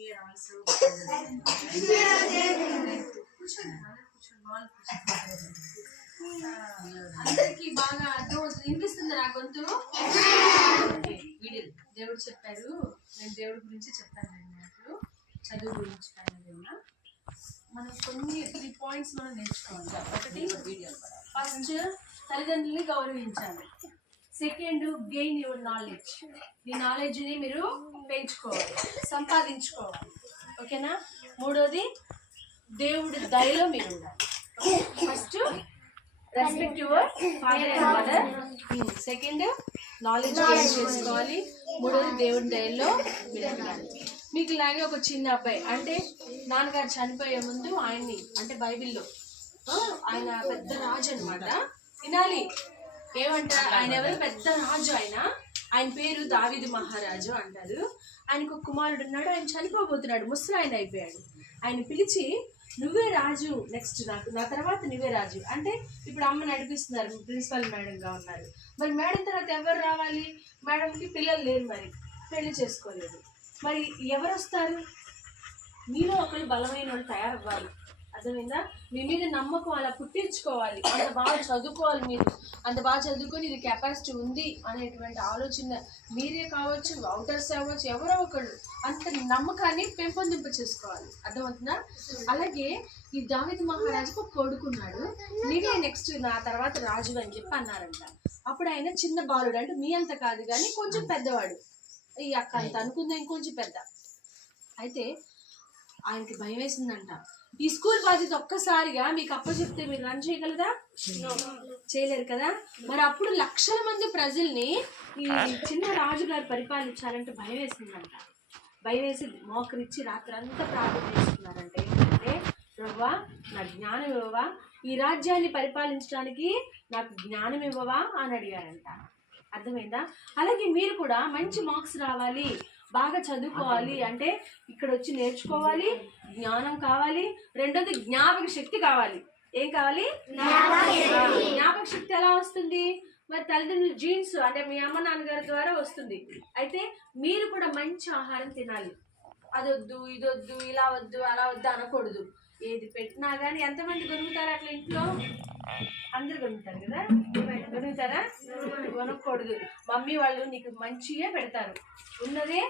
here also. అందరికి బాగా అర్థం వినిపిస్తుంది నా గొంతు. దేవుడు చెప్పారు, నేను దేవుడి గురించి చెప్తాను. అన్నట్లు చదువు గురించి కానీ మనం కొన్ని 3 పాయింట్స్ మనం నేర్చుకోవాలి. ఒకటి, ఫస్ట్ తల్లిదండ్రుల్ని గౌరవించాలి. Second, gain your knowledge. ఈ నాలెడ్జ్ని మీరు పెంచుకోవాలి, సంపాదించుకోవాలి. ఓకేనా? మూడోది, దేవుడి దయలో మీరు ఉండాలి. First respect your father and mother. Second, knowledge gain చేసుకోవాలి. మూడోది, దేవుడి దయలో మీరు ఉండాలి. మీకు ఇలాగే ఒక చిన్న అబ్బాయి, అంటే నాన్నగారు చనిపోయే ముందు ఆయన్ని, అంటే బైబిల్లో ఆయన పెద్ద రాజు అనమాట. వినాలి ఏమంటారు, ఆయన ఎవరు? పెద్ద రాజు. ఆయన పేరు దావీదు మహారాజు అంటారు. ఆయనకు ఒక కుమారుడు ఉన్నాడు, ఆయన చనిపోబోతున్నాడు, ముసలాయన అయిపోయాడు. ఆయన పిలిచి, నువ్వే రాజు, నెక్స్ట్ నా తర్వాత నువ్వే రాజు. అంటే ఇప్పుడు అమ్మ నడిపిస్తున్నారు, ప్రిన్సిపల్ మేడంగా ఉన్నారు. మరి మేడం తర్వాత ఎవరు రావాలి? మేడంకి పిల్లలు లేరు, మరి పెళ్లి చేసుకోలేదు. మరి ఎవరు వస్తారు? మీలో ఒకరు బలమైన వాళ్ళు తయారవ్వాలి. అర్థమైందా? మీ మీద నమ్మకం అలా పుట్టించుకోవాలి. అంత బాగా చదువుకోవాలి, మీరు అంత బాగా చదువుకొని ఇది కెపాసిటీ ఉంది అనేటువంటి ఆలోచన మీరే కావచ్చు, అవుటర్స్ అవ్వచ్చు, ఎవరో ఒకళ్ళు అంత నమ్మకాన్ని పెంపొందింప చేసుకోవాలి. అర్థమవుతుందా? అలాగే ఈ దావీదు మహారాజుకు కొడుకున్నాడు, నీవే నెక్స్ట్ నా తర్వాత రాజు అని చెప్పి అన్నారంట. అప్పుడు ఆయన చిన్న బాలుడు, అంటే మీ అంత కాదు కానీ కొంచెం పెద్దవాడు, ఈ అక్క అంత అనుకుందా, ఇంకొంచెం పెద్ద. అయితే ఆయనకి భయం వేసిందంట. ఈ స్కూల్ బాధ్యత ఒక్కసారిగా మీకు అప్పచెప్తే మీరు రన్ చేయగలదా? చేయలేరు కదా. మరి అప్పుడు లక్షల మంది ప్రజల్ని ఈ చిన్న రాజుగారు పరిపాలించాలంటే భయం వేసిందంట. భయం వేసి మోకరిచ్చి రాత్రంతా ప్రార్థన చేసుకున్నారంటే ఏంటంటే, ప్రభువా నా జ్ఞానం ఇవ్వవా, ఈ రాజ్యాన్ని పరిపాలించడానికి నాకు జ్ఞానం ఇవ్వవా అని అడిగారంట. అర్థమైందా? అలాగే మీరు కూడా మంచి మార్క్స్ రావాలి, బాగా చదువుకోవాలి అంటే ఇక్కడ వచ్చి నేర్చుకోవాలి, జ్ఞానం కావాలి. రెండోది, జ్ఞాపక శక్తి కావాలి. ఏం కావాలి? జ్ఞాపక శక్తి ఎలా వస్తుంది? మరి తల్లిదండ్రుల జీన్స్, అంటే మీ అమ్మ నాన్నగారి ద్వారా వస్తుంది. అయితే మీరు కూడా మంచి ఆహారం తినాలి. అదొద్దు, ఇదొద్దు, ఇలా వద్దు, అలా వద్దు అనకూడదు. ఏది పెట్టినా కానీ ఎంతమంది గొనుగుతారు అట్లా ఇంట్లో? అందరు గొనుగుతారు కదా, గొనుగుతారా? కొనకూడదు. మమ్మీ వాళ్ళు నీకు మంచిగా పెడతారు, ఉన్నదే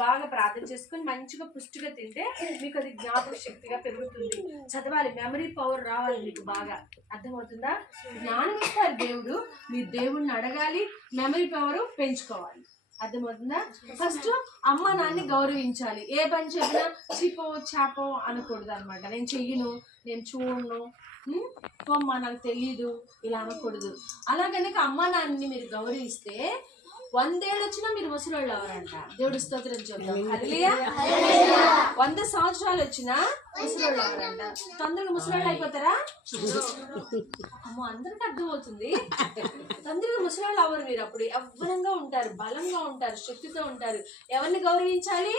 బాగా ప్రార్థన చేసుకుని మంచిగా పుష్టిగా తింటే మీకు అది జ్ఞాపక శక్తిగా పెరుగుతుంది. చదవాలి, మెమరీ పవర్ రావాలి మీకు బాగా. అర్థమవుతుందా? జ్ఞానం ఇస్తారు దేవుడు, మీరు దేవుడిని అడగాలి, మెమరీ పవర్ పెంచుకోవాలి. అర్థమవుతుందా? ఫస్ట్ అమ్మ నాన్ని గౌరవించాలి. ఏ పని చెప్పినా చిపో చాపో అనకూడదు అనమాట. నేను చెయ్యను, నేను చూడను, అమ్మ నాకు తెలీదు ఇలా అనకూడదు. అలా కనుక అమ్మ నాన్నని మీరు గౌరవిస్తే 100 ఏళ్ళు వచ్చినా మీరు ముసలోళ్ళు అవరంట. దేవుడు స్తోత్రం చెప్తాం. హల్లెలూయా. 100 సంవత్సరాలు వచ్చినా ముసలోళ్ళు అవరంట. తొందరగా ముసలోళ్ళు అయిపోతారా? అమ్మో, అందరికి అర్థమవుతుంది. తొందరగా ముసలోళ్ళు అవరు. మీరు అప్పుడు యవ్వనంగా ఉంటారు, బలంగా ఉంటారు, శక్తితో ఉంటారు. ఎవరిని గౌరవించాలి?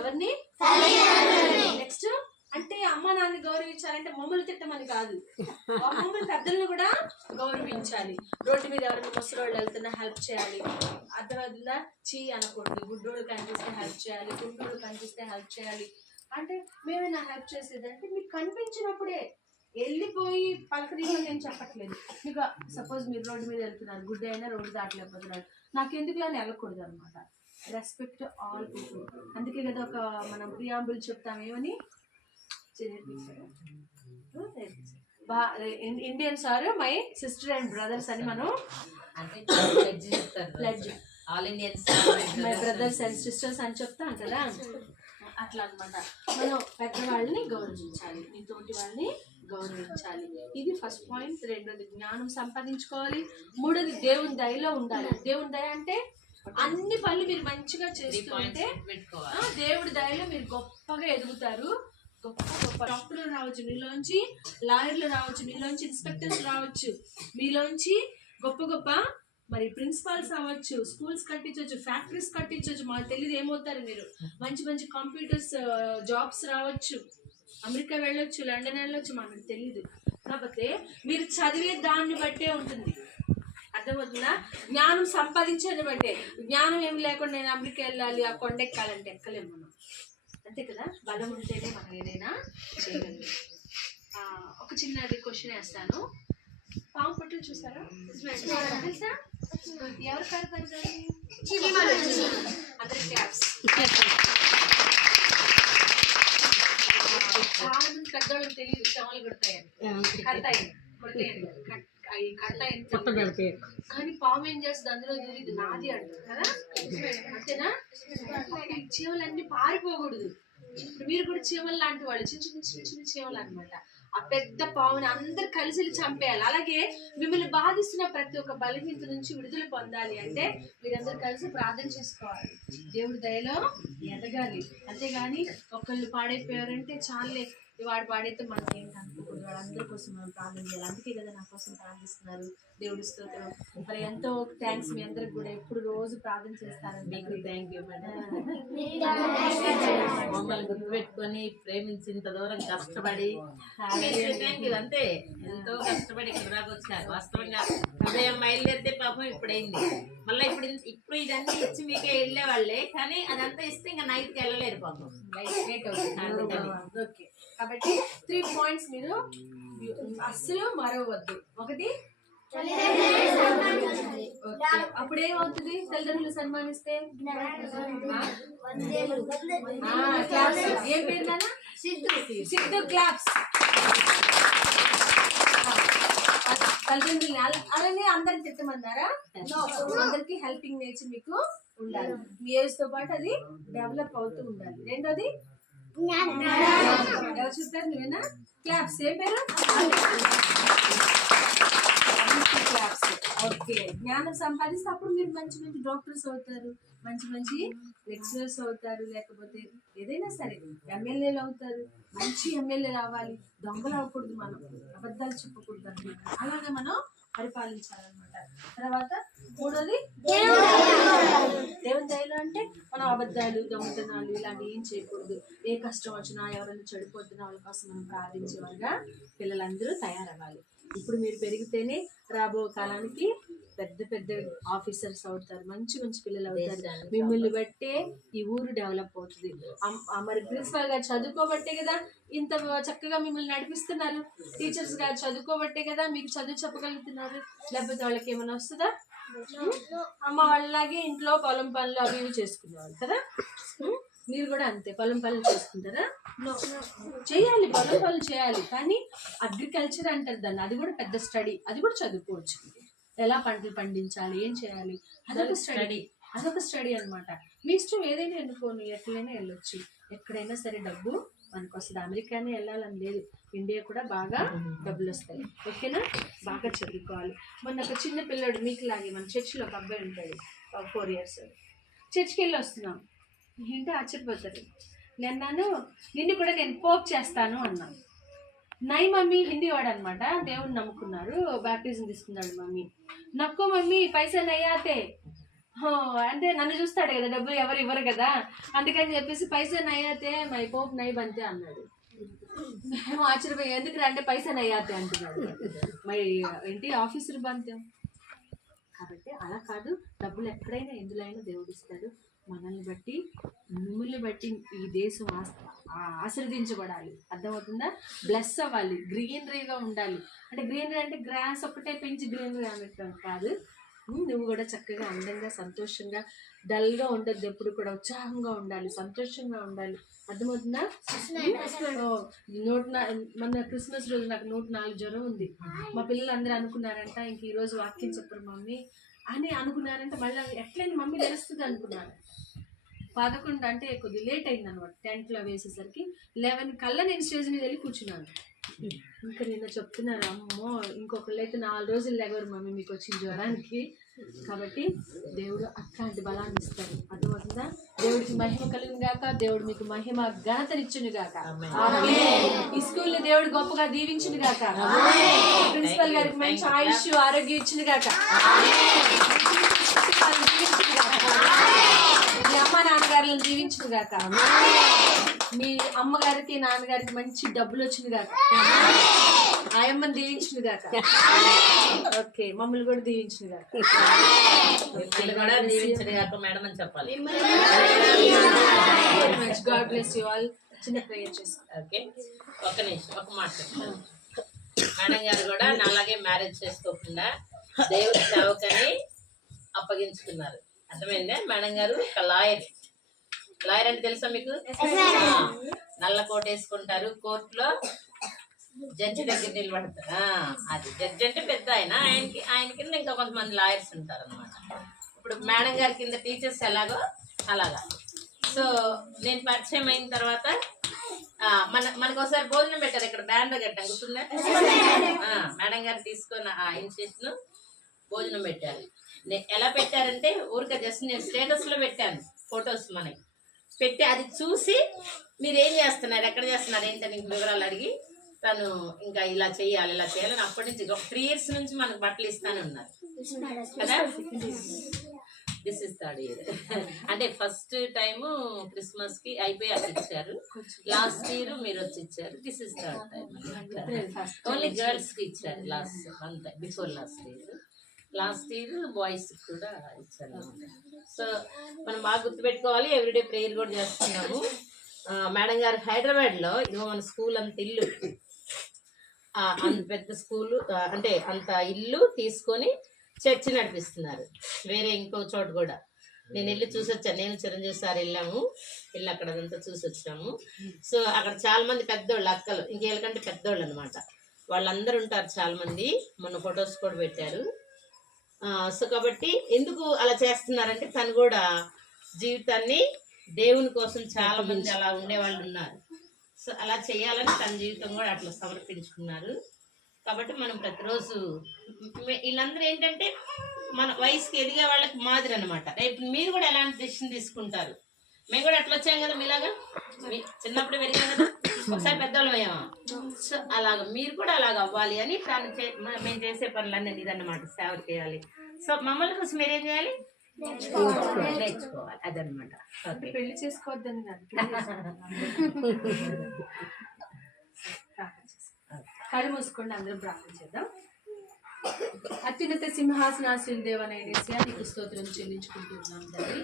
ఎవరిని? నెక్స్ట్ అంటే అమ్మ నాన్న గౌరవించాలంటే మమ్మల్ని తిట్టమని కాదు, మమ్మల్ని పెద్దలను కూడా గౌరవించాలి. రోడ్డు మీద ఎవరైనా ముసలోళ్ళు వెళ్తున్నా హెల్ప్ చేయాలి. అర్థమవుతుందా? చీ అనకూడదు. గుడ్డోళ్ళు కనిపిస్తే హెల్ప్ చేయాలి, గుండోళ్ళు కనిపిస్తే హెల్ప్ చేయాలి. అంటే మేమైనా హెల్ప్ చేసేదంటే మీకు కనిపించినప్పుడే, వెళ్ళిపోయి పలకరించని నేను చెప్పట్లేదు. మీకు సపోజ్ మీరు రోడ్డు మీద వెళ్తున్నారు, గుడ్డ అయినా రోడ్డు దాటలేకపోతున్నారు, నాకెందుకు అని వెళ్ళకూడదు అనమాట. Respect all people. అందుకే కదా ఒక మనం ప్రియాంబుల్ చెప్తాం, ఏమని? Indians are my sister and brothers అని మనం pledge, my brothers and sisters అని చెప్తాం కదా. అట్లా అనమాట. మనం పెద్దవాళ్ళని గౌరవించాలి, మీ తోటి వాళ్ళని గౌరవించాలి. ఇది ఫస్ట్ పాయింట్. రెండోది, జ్ఞానం సంపాదించుకోవాలి. మూడోది, దేవుని దయలో ఉండాలి. దేవుని దయ అంటే అన్ని పనులు మీరు మంచిగా చేస్తుంటే దేవుడి దయలో మీరు గొప్పగా ఎదుగుతారు. గొప్ప గొప్ప డాక్టర్లు రావచ్చు మీలోంచి, లాయర్లు రావచ్చు మీలోంచి, ఇన్స్పెక్టర్స్ రావచ్చు మీలోంచి, గొప్ప గొప్ప మరి ప్రిన్సిపాల్స్ అవ్వచ్చు, స్కూల్స్ కట్టించవచ్చు, ఫ్యాక్టరీస్ కట్టించవచ్చు, మాకు తెలియదు ఏమవుతారు మీరు. మంచి మంచి కంప్యూటర్స్ జాబ్స్ రావచ్చు, అమెరికా వెళ్ళొచ్చు, లండన్ వెళ్ళొచ్చు, మనకు తెలీదు. కాకపోతే మీరు చదివే దాన్ని బట్టే ఉంటుంది. అర్థమవుతుందా? జ్ఞానం సంపాదించడం అంటే జ్ఞానం ఏమి లేకుండా నేను అమెరికా వెళ్ళాలి, ఆ కొండ ఎక్కాలంటే ఎక్కలేము మనం, అంతే కదా. బలం ఉంటేనే మనం ఏదైనా చేయగలం. ఒక చిన్నది క్వశ్చన్ వేస్తాను. పాము పుట్టులు చూసారా? తెలుసా? ఎవరు కడతారు? అందరి క్లాప్స్. చాలా మంది పెద్దవాళ్ళకి తెలియదు చెమలు కడతాయని కానీ పాము ఏం చేస్తుంది అందులో తెలియదు, నాది అంటారు కదా, అంతేనా? చీమలన్నీ పారిపోకూడదు. ఇప్పుడు మీరు కూడా చీమలు లాంటి వాళ్ళు, చిన్న చిన్న చిన్న చిన్న చీమలు అనమాట. ఆ పెద్ద పావుని అందరు కలిసి చంపేయాలి. అలాగే మిమ్మల్ని బాధిస్తున్న ప్రతి ఒక్క బలహీనత నుంచి విడుదల పొందాలి అంటే మీరందరూ కలిసి ప్రార్థన చేసుకోవాలి, దేవుడి దయలో ఎదగాలి. అంతేగాని ఒకళ్ళు పాడైపోయారంటే చాలే, వాడు పాడైతే మనం ఏంటి అనుకోకూడదు. వాళ్ళందరి కోసం మనం ప్రార్థన చేయాలి. అందుకే కదా నా కోసం ప్రార్థిస్తున్నారు. దేవుడి స్తోత్రం. మరి ఎంతో థ్యాంక్స్ మీ అందరికి కూడా. ఎప్పుడు రోజు ప్రార్థన చేస్తారండి. Thank you madam. మమ్మల్ని గుర్తుపెట్టుకొని ప్రేమించినంత దూరం కష్టపడి థ్యాంక్ యూ. అంతే, ఎంతో కష్టపడి ఇక్కడ దాకా వచ్చారు. వాస్తవంగా ఉదయం బయలుదేరితే పాపం ఇప్పుడైంది, మళ్ళీ ఇప్పుడు ఇదన్నీ ఇచ్చి మీకే వెళ్ళే వాళ్ళే, కానీ అదంతా ఇస్తే ఇంకా నైట్కి వెళ్ళలేరు పాపం. ఓకే, కాబట్టి 3 పాయింట్స్ మీరు అస్సలు మరవద్దు. ఒకటి, అప్పుడేమవుతుంది? తల్లిదండ్రులు సన్మానిస్తే ఏం పేరు నాన్న? సిద్ధు క్లాప్స్. తల్లిదండ్రులు అలానే అందరికి తిట్టమన్నారా? అందరికి హెల్పింగ్ నేచర్ మీకు ఉండాలి. మీ ఏజ్ తో పాటు అది డెవలప్ అవుతూ ఉండాలి. రెండోది ఎవరు చూస్తారు? నువ్వేనా? క్లాప్స్. ఏం పేరు? క్లాప్స్. ఓకే, జ్ఞానం సంపాదిస్తే అప్పుడు మీరు మంచి మంచి డాక్టర్స్ అవుతారు, మంచి మంచి లెక్చరర్స్ అవుతారు, లేకపోతే ఏదైనా సరే ఎమ్మెల్యేలు అవుతారు. మంచి ఎమ్మెల్యే రావాలి, దొంగలు అవ్వకూడదు, మనం అబద్ధాలు చెప్పకూడదు అనమాట. అలాగే మనం పరిపాలించాలన్నమాట. తర్వాత మూడోది దేవుని దయలో అంటే మనం అబద్ధాలు, దొంగతనాలు ఇలాంటివి ఏం చేయకూడదు. ఏ కష్టం వచ్చినా, ఎవరైనా చెడిపోతున్నా వాళ్ళ కోసం మనం ప్రార్థించేవారుగా పిల్లలందరూ తయారవ్వాలి. ఇప్పుడు మీరు పెరిగితేనే రాబో కాలానికి పెద్ద పెద్ద ఆఫీసర్స్ అవుతారు, మంచి మంచి పిల్లలు అవుతారు. మిమ్మల్ని బట్టే ఈ ఊరు డెవలప్ అవుతుంది. మరి ప్రిన్సిపల్ గారు చదువుకోబట్టే కదా ఇంత చక్కగా మిమ్మల్ని నడిపిస్తున్నారు. టీచర్స్ గారు చదువుకోబట్టే కదా మీకు చదువు చెప్పగలుగుతున్నారు. లేకపోతే వాళ్ళకి ఏమైనా వస్తుందా? అమ్మ వాళ్ళలాగే ఇంట్లో పొలం పనులు అవి ఇవి చేసుకునేవాళ్ళు కదా. మీరు కూడా అంతే, పొలం పనులు చేసుకుంటారా? చేయాలి, పొలం పనులు చేయాలి. కానీ అగ్రికల్చర్ అంటారు దాన్ని, అది కూడా పెద్ద స్టడీ, అది కూడా చదువుకోవచ్చు. ఎలా పంటలు పండించాలి, ఏం చేయాలి, అదొక స్టడీ అనమాట. మీ ఇష్టం ఏదైనా ఎన్నుకోని, ఎట్లయినా వెళ్ళొచ్చు. ఎక్కడైనా సరే డబ్బు మనకు వస్తుంది. అమెరికానే వెళ్ళాలని లేదు, ఇండియా కూడా బాగా డబ్బులు వస్తాయి. ఓకేనా? బాగా చదువుకోవాలి. మొన్న ఒక చిన్న పిల్లడు మీకు లాగే మన చర్చిలో ఒక అబ్బాయి ఉంటాడు, 4 years. చర్చికి వెళ్ళి వస్తున్నాం, ఏంటో ఆశ్చర్యపోతారు. నిన్ను కూడా నేను పోప్ చేస్తాను అన్నాను. నై మమ్మీ, హిందీ వాడు అనమాట, దేవుడిని నమ్ముకున్నారు, బ్యాప్టిజం తీసుకున్నాడు. మమ్మీ నక్కో మమ్మీ పైసా నయ్యాతే అంటే నన్ను చూస్తాడు కదా, డబ్బులు ఎవరు ఇవ్వరు కదా, అందుకని చెప్పేసి పైసా నయ్యాతే మై పోప్ నై బంతే అన్నాడు. మేము ఆశ్చర్యపోయి, ఎందుకు అంటే పైసా నయ్యాతే అంటున్నాడు. మరి ఏంటి ఆఫీసర్ బంతే. కాబట్టి అలా కాదు, డబ్బులు ఎక్కడైనా ఎందులోనైనా దేవుడు ఇస్తాడు. మనల్ని బట్టి, మిమ్మల్ని బట్టి ఈ దేశం ఆశీర్వదించబడాలి. అర్థమవుతుందా? బ్లెస్ అవ్వాలి, గ్రీనరీగా ఉండాలి. అంటే గ్రీనరీ అంటే గ్రాస్ ఒక్కటే పెంచి గ్రీనరీ అన్నట్టు కాదు. నువ్వు కూడా చక్కగా అందంగా సంతోషంగా డల్గా ఉండద్దు, ఎప్పుడు కూడా ఉత్సాహంగా ఉండాలి, సంతోషంగా ఉండాలి. అర్థమవుతుందా? మొన్న క్రిస్మస్ రోజు నాకు 104 జ్వరం ఉంది. మా పిల్లలు అందరూ అనుకున్నారంట ఇంక ఈరోజు వాక్యం చెప్పరు మమ్మీ అని అనుకున్నారంట. మళ్ళీ ఎట్లయినా మమ్మీ తెలుస్తుంది అనుకున్నారు. 11 అంటే కొద్దిగా లేట్ అయింది అనమాట. టెంట్లో వేసేసరికి 11 కల్లా నేను స్టేజ్ మీద వెళ్ళి కూర్చున్నాను. ఇంకా నిన్న చెప్తున్నారు, అమ్మో ఇంకొకళ్ళు అయితే 4 రోజులు లేవరు మమ్మీ మీకు వచ్చిన జ్వరానికి. కాబట్టి దేవుడు అట్లాంటి బలాన్ని ఇస్తాడు. అర్థమవుతుందా? దేవుడికి మహిమ కలుగును గాక, దేవుడు మీకు మహిమ ఘనతనిచ్చును గాక. ఈ స్కూల్ ని దేవుడు గొప్పగా దీవించును గాక. ప్రిన్సిపల్ గారికి మంచి ఆయుష్ ఆరోగ్యం ఇచ్చును గాక. అమ్మ నాన్న నాన్నగారులను దీవించును గాక. మీ అమ్మగారికి నాన్నగారికి మంచి డబ్బులు వచ్చింది గాక. ఆయమ్మని దీవించును గాక. ఓకే, మమ్మల్ని కూడా దీవించును గాక. మిమ్మల్ని కూడా దీవించడు కాక మేడం అని చెప్పాలి. God bless you all. చిన్న ప్రేయర్ చేసుకోండి. ఓకే, ఒక నిమిషం, ఒక మాట చెప్తాను. మేడం గారు కూడా నాలాగే మ్యారేజ్ చేసుకోకుండా దేవుడి సేవకని అప్పగించుకున్నారు. అర్థమైందా? మేడం గారు ఒక లాయర్. లాయర్ అంటే తెలుసా మీకు? నల్ల కోట్ వేసుకుంటారు, కోర్టులో జడ్జి దగ్గర నిలబడతారు. అది జడ్జి అంటే పెద్ద ఆయన కింద ఇంకా కొంతమంది లాయర్స్ ఉంటారు అనమాట. ఇప్పుడు మేడం గారి కింద టీచర్స్ ఎలాగో అలాగా. సో నేను పరిచయం అయిన తర్వాత మనకు ఒకసారి భోజనం పెట్టారు ఇక్కడ బ్యాండ్ గట్టం, గుర్తుందా? మేడం గారు తీసుకొని ఆ ఇన్స్టిట్యూషన్ భోజనం పెట్టారు. ఎలా పెట్టారంటే ఊరికే జస్ట్ నేను స్టేటస్ లో పెట్టాను ఫొటోస్ మనకి పెట్టి, అది చూసి మీరు ఏం చేస్తున్నారు, ఎక్కడ చేస్తున్నారు ఏంటని వివరాలు అడిగి తను ఇంకా ఇలా చేయాలని అప్పటి నుంచి 3 years నుంచి మనకు బట్టలు ఇస్తానే ఉన్నారు కదా. This is 3rd year. అంటే ఫస్ట్ టైము క్రిస్మస్ కి అయిపోయి అది ఇచ్చారు, లాస్ట్ ఇయర్ మీరు వచ్చి ఇచ్చారు. This is 3rd time. Only girls కి ఇచ్చారు last month, before last year boys కూడా ఇచ్చారు. సో మనం బాగా గుర్తుపెట్టుకోవాలి. ఎవ్రీడే ప్రేయర్ కూడా చేస్తున్నాము. మేడం గారు హైదరాబాద్ లో ఇదిగో మన స్కూల్ అంత ఇల్లు, అంత పెద్ద స్కూల్ అంటే అంత ఇల్లు తీసుకొని చర్చి నడిపిస్తున్నారు. వేరే ఇంకో చోట కూడా నేను వెళ్ళి చూసి వచ్చాను. నేను చిరంజీవి సార్ వెళ్ళి అక్కడ అదంతా చూసి వచ్చాము. సో అక్కడ చాలా మంది పెద్దోళ్ళు, అక్కలు, ఇంకేళ్ళకంటే పెద్దోళ్ళు అనమాట. వాళ్ళందరూ ఉంటారు చాలా మంది. మొన్న ఫొటోస్ కూడా పెట్టారు. సో కాబట్టి ఎందుకు అలా చేస్తున్నారంటే తను కూడా జీవితాన్ని దేవుని కోసం చాలా మంది అలా ఉండేవాళ్ళు ఉన్నారు. సో అలా చేయాలని తన జీవితం కూడా అట్లా సమర్పించుకున్నారు. కాబట్టి మనం ప్రతిరోజు వీళ్ళందరూ ఏంటంటే మన వయసుకి ఎదిగే వాళ్ళకి మాదిరి అనమాట. రేపు మీరు కూడా ఎలాంటి డెసిషన్ తీసుకుంటారు. మేము కూడా అట్లా వచ్చాం కదా, మీలాగా చిన్నప్పుడు పెరిగాం కదా, ఒకసారి పెద్దవాళ్ళం అయ్యామా. సో అలాగ మీరు కూడా అలాగ అవ్వాలి అని తను మేము చేసే పనులన్నీ ఇదన్నమాట, సేవ చేయాలి. సో మమ్మల్ని కోసం మీరేం చేయాలి? నేర్చుకోవాలి. అదనమాట. పెళ్లి చేసుకోవద్దని కళ్ళు మూసుకోండి, అందరూ ప్రార్థన చేద్దాం. అత్యున్నత సింహాసనాశీల దేవనైన నీకు స్తోత్రం చెల్లించుకుంటున్నాం తండ్రి.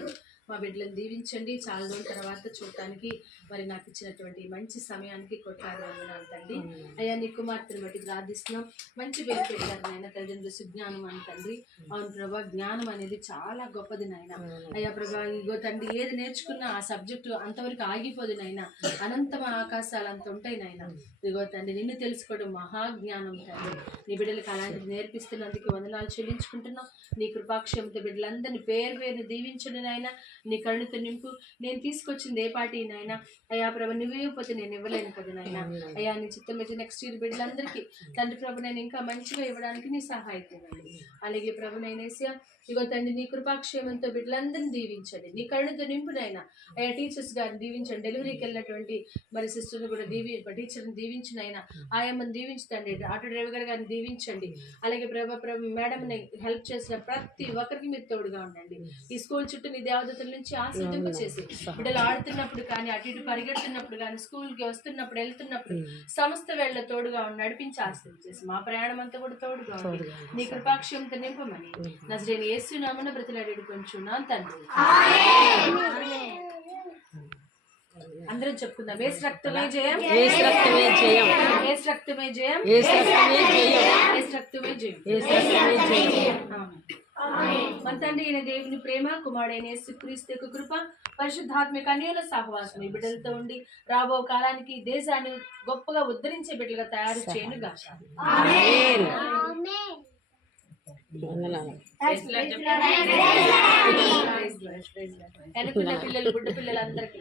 మా బిడ్డలను దీవించండి. చాలా రోజుల తర్వాత చూడటానికి మరి నాకు ఇచ్చినటువంటి మంచి సమయానికి కొట్లాడు వందనాలు తండ్రి. అయ్యా నీ కుమార్తెను బట్టి ప్రార్థిస్తున్నాం. మంచి పేరు పెట్టారు నాయన తల్లిదండ్రులు, సుజ్ఞానం అని తండ్రి. అవును ప్రభా, జ్ఞానం అనేది చాలా గొప్పది నాయన. అయ్యా ప్రభా, ఇగో తండ్రి ఏది నేర్చుకున్నా ఆ సబ్జెక్టు అంతవరకు ఆగిపోదు నాయన. అనంతమైన ఆకాశాలు అంత ఉంటాయి నాయన. ఇగో తండ్రి నిన్ను తెలుసుకోవడం మహాజ్ఞానం తండ్రి. నీ బిడ్డలకు అలాంటిది నేర్పిస్తున్నందుకు వందనాలు చెల్లించుకుంటున్నాం. నీ కృపాక్షేమతో బిడ్డలందరినీ పేరు దీవించండి నాయన. నీ కళ్ళుతో నింపు. నేను తీసుకొచ్చింది ఏ పార్టీ నాయన. అయ్యా ప్రభు నువ్వే పోతే నేను ఇవ్వలేను కదా నాయన. అయ్యా నీ చిత్తం అయితే నెక్స్ట్ ఇయర్ బిడ్డలందరికీ తండ్రి ప్రభు నేను ఇంకా మంచిగా ఇవ్వడానికి నీ సహాయపడండి. అలాగే ప్రభు నేనేసా ఇగో తండ్రి నీ కృపాక్షేమంతో బిడ్డలందరినీ దీవించండి. నీ కళ్ళుతో నింపునైనా అయ్యా టీచర్స్ గారిని దీవించండి. డెలివరీకి వెళ్ళినటువంటి మరి సిస్టర్ని కూడా టీచర్ని దీవించినైనా, ఆయమ్మని దీవించండి. ఆటో డ్రైవర్ గారిని దీవించండి. అలాగే ప్రభు మేడంని హెల్ప్ చేసిన ప్రతి ఒక్కరికి మీరు తోడుగా ఉండండి. ఈ స్కూల్ చుట్టూ నీ దేవదతుల నుంచి ఆశీర్వదింప చేసి బిడ్డలు ఆడుతున్నప్పుడు కానీ, అటు ఇటు పరిగెడుతున్నప్పుడు కానీ, స్కూల్కి వస్తున్నప్పుడు వెళ్తున్నప్పుడు సమస్త వేళ తోడుగా ఉండి నడిపించి ఆశీర్వదించేసి మా ప్రయాణం అంతా కూడా తోడుగా ఉంది. నీ కృపాక్షేమంతో నింపమని నజరేయుని యేసు నామమున బ్రతిలాడి కొంచున్నాను తండ్రి. అందరం చెప్పుకుందాం. యేసు రక్తమే జయం, యేసు రక్తమే జయం, యేసు రక్తమే జయం, యేసు రక్తమే జయం, యేసు రక్తమే జయం, యేసు రక్తమే జయం. మన తండ్రి అయిన దేవుని ప్రేమ, కుమారుడైన యేసుక్రీస్తు యొక్క కృప, పరిశుద్ధాత్మిక అన్యోన్య సహవాసం ఈ బిడ్డలతో ఉండి రాబో కాలానికి దేశాన్ని గొప్పగా ఉద్ధరించే బిడ్డలుగా తయారు చేయను గాక. ఆమేన్. వెనుకున్న పిల్లలు, బుడ్డ పిల్లలందరికీ